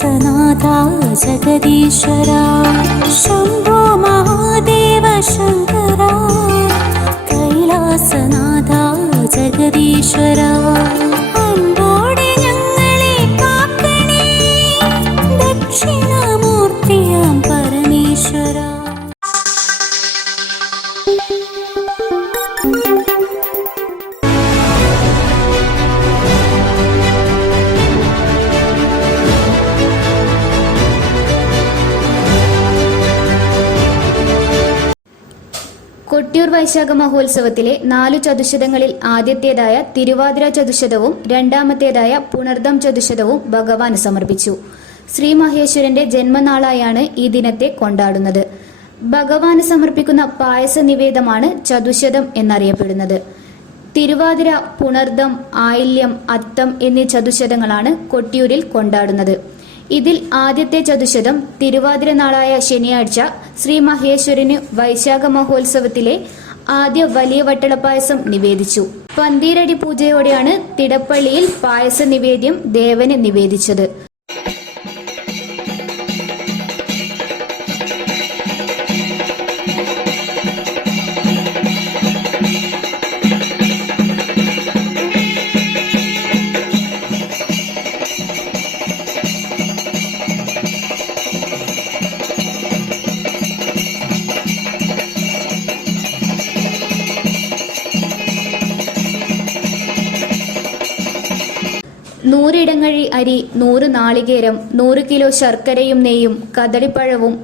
കൈലാസനാഥ ജഗദീശ്വര ശംഭോ മഹാദേവ ശങ്കര കൈലാസനാഥ ജഗദീശ്വര അൻപോടെ ഞങ്ങളെ കൊട്ടിയൂർ വൈശാഖ മഹോത്സവത്തിലെ നാലു ചതുശതങ്ങളിൽ ആദ്യത്തേതായ തിരുവാതിര ചതുശതവും രണ്ടാമത്തേതായ പുണർദം ചതുശതവും ഭഗവാന് സമർപ്പിച്ചു. ശ്രീ മഹേശ്വരന്റെ ജന്മനാളായാണ് ഈ ദിനത്തെ കൊണ്ടാടുന്നത്. ഭഗവാന് സമർപ്പിക്കുന്ന പായസ നിവേദമാണ് ചതുശതം എന്നറിയപ്പെടുന്നത്. തിരുവാതിര പുണർദം ആയില്യം അത്തം എന്നീ ചതുശതങ്ങളാണ് കൊട്ടിയൂരിൽ കൊണ്ടാടുന്നത്. ഇതിൽ ആദ്യത്തെ ചതുശതം തിരുവാതിര നാളായ ശനിയാഴ്ച ശ്രീ മഹേശ്വരന് വൈശാഖ മഹോത്സവത്തിലെ ആദ്യ വലിയ വട്ടളപ്പായസം നിവേദിച്ചു. പന്തീരടി പൂജയോടെയാണ് തിടപ്പള്ളിയിൽ പായസ നിവേദ്യം ദേവന് നിവേദിച്ചത്. നൂറിടങ്ങഴി അരി നൂറ് നാളികേരം നൂറ് കിലോ ശർക്കരയും നെയ്യും കദളിപ്പഴവും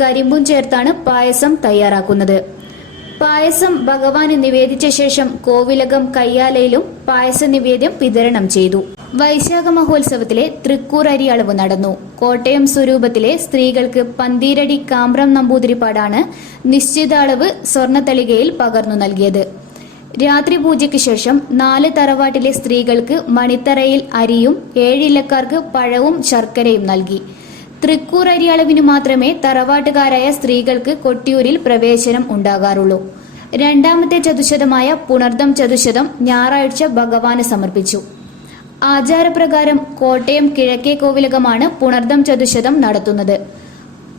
കരിമ്പും ചേർത്താണ് പായസം തയ്യാറാക്കുന്നത്. പായസം ഭഗവാന് നിവേദിച്ച ശേഷം കോവിലകം കയ്യാലയിലും പായസ നിവേദ്യം വിതരണം ചെയ്തു. വൈശാഖ മഹോത്സവത്തിലെ തൃക്കൂർ അരി അളവ് നടന്നു. കോട്ടയം സ്വരൂപത്തിലെ സ്ത്രീകൾക്ക് പന്തീരടി കാമ്പ്രം നമ്പൂതിരിപ്പാടാണ് നിശ്ചിത അളവ് സ്വർണത്തളികയിൽ പകർന്നു നൽകിയത്. രാത്രി പൂജയ്ക്ക് ശേഷം നാല് തറവാട്ടിലെ സ്ത്രീകൾക്ക് മണിത്തറയിൽ അരിയും ഏഴില്ലക്കാർക്ക് പഴവും ശർക്കരയും നൽകി. തൃക്കൂർ അരിയളവിന് മാത്രമേ തറവാട്ടുകാരായ സ്ത്രീകൾക്ക് കൊട്ടിയൂരിൽ പ്രവേശനം ഉണ്ടാകാറുള്ളൂ. രണ്ടാമത്തെ ചതുശതമായ പുണർദം ചതുശതം ഞായറാഴ്ച ഭഗവാന് സമർപ്പിച്ചു. ആചാരപ്രകാരം കോട്ടയം കിഴക്കേ കോവിലകമാണ് പുണർദം ചതുശതം നടത്തുന്നത്.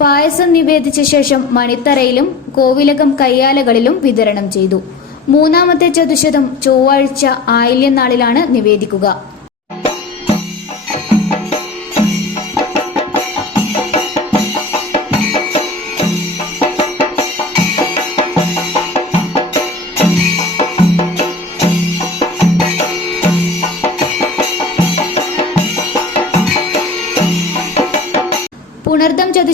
പായസം നിവേദിച്ച ശേഷം മണിത്തറയിലും കോവിലകം കയ്യാലകളിലും വിതരണം ചെയ്തു. മൂന്നാമത്തെ ചതുശതം ചൊവ്വാഴ്ച ആയില്യം നാളിലാണ് നിവേദിക്കുക.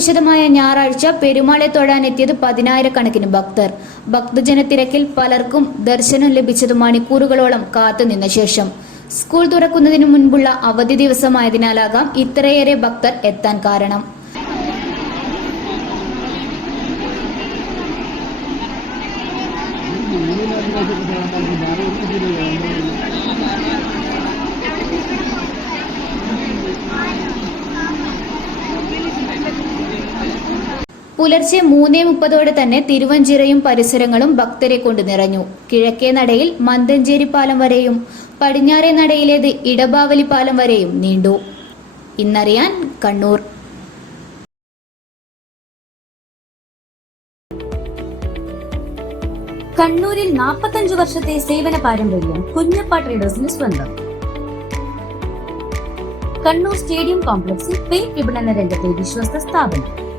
ചതുശതമായ ഞായറാഴ്ച പെരുമാളെ തൊഴാനെത്തിയത് പതിനായിരക്കണക്കിന് ഭക്തർ. ഭക്തജന തിരക്കിൽ പലർക്കും ദർശനം ലഭിച്ചത് മണിക്കൂറുകളോളം കാത്തുനിന്ന ശേഷം. സ്കൂൾ തുറക്കുന്നതിന് മുൻപുള്ള അവധി ദിവസമായതിനാലാകാം ഇത്രയേറെ ഭക്തർ എത്താൻ കാരണം. പുലർച്ചെ മൂന്നേ മുപ്പതോടെ തന്നെ തിരുവഞ്ചിറയും പരിസരങ്ങളും ഭക്തരെ കൊണ്ട് നിറഞ്ഞു. കിഴക്കേ നടയിൽ മന്തഞ്ചേരി പാലം വരെയും പടിഞ്ഞാറേ നടയിലേത് ഇടബാവലി പാലം വരെയും നീണ്ടു. ഇന്നറിയാൻ കണ്ണൂർ. കണ്ണൂരിൽ നാൽപ്പത്തഞ്ചു വർഷത്തെ സേവന പാരമ്പര്യം കുഞ്ഞപ്പ ട്രേഡേഴ്സിന് സ്വന്തം. കണ്ണൂർ സ്റ്റേഡിയം കോംപ്ലക്സിൽ പെയിന്റ് വിപണന രംഗത്തെ വിശ്വസ്ത സ്ഥാപനം.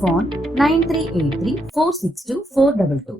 Phone nine three eight three four six two four double two.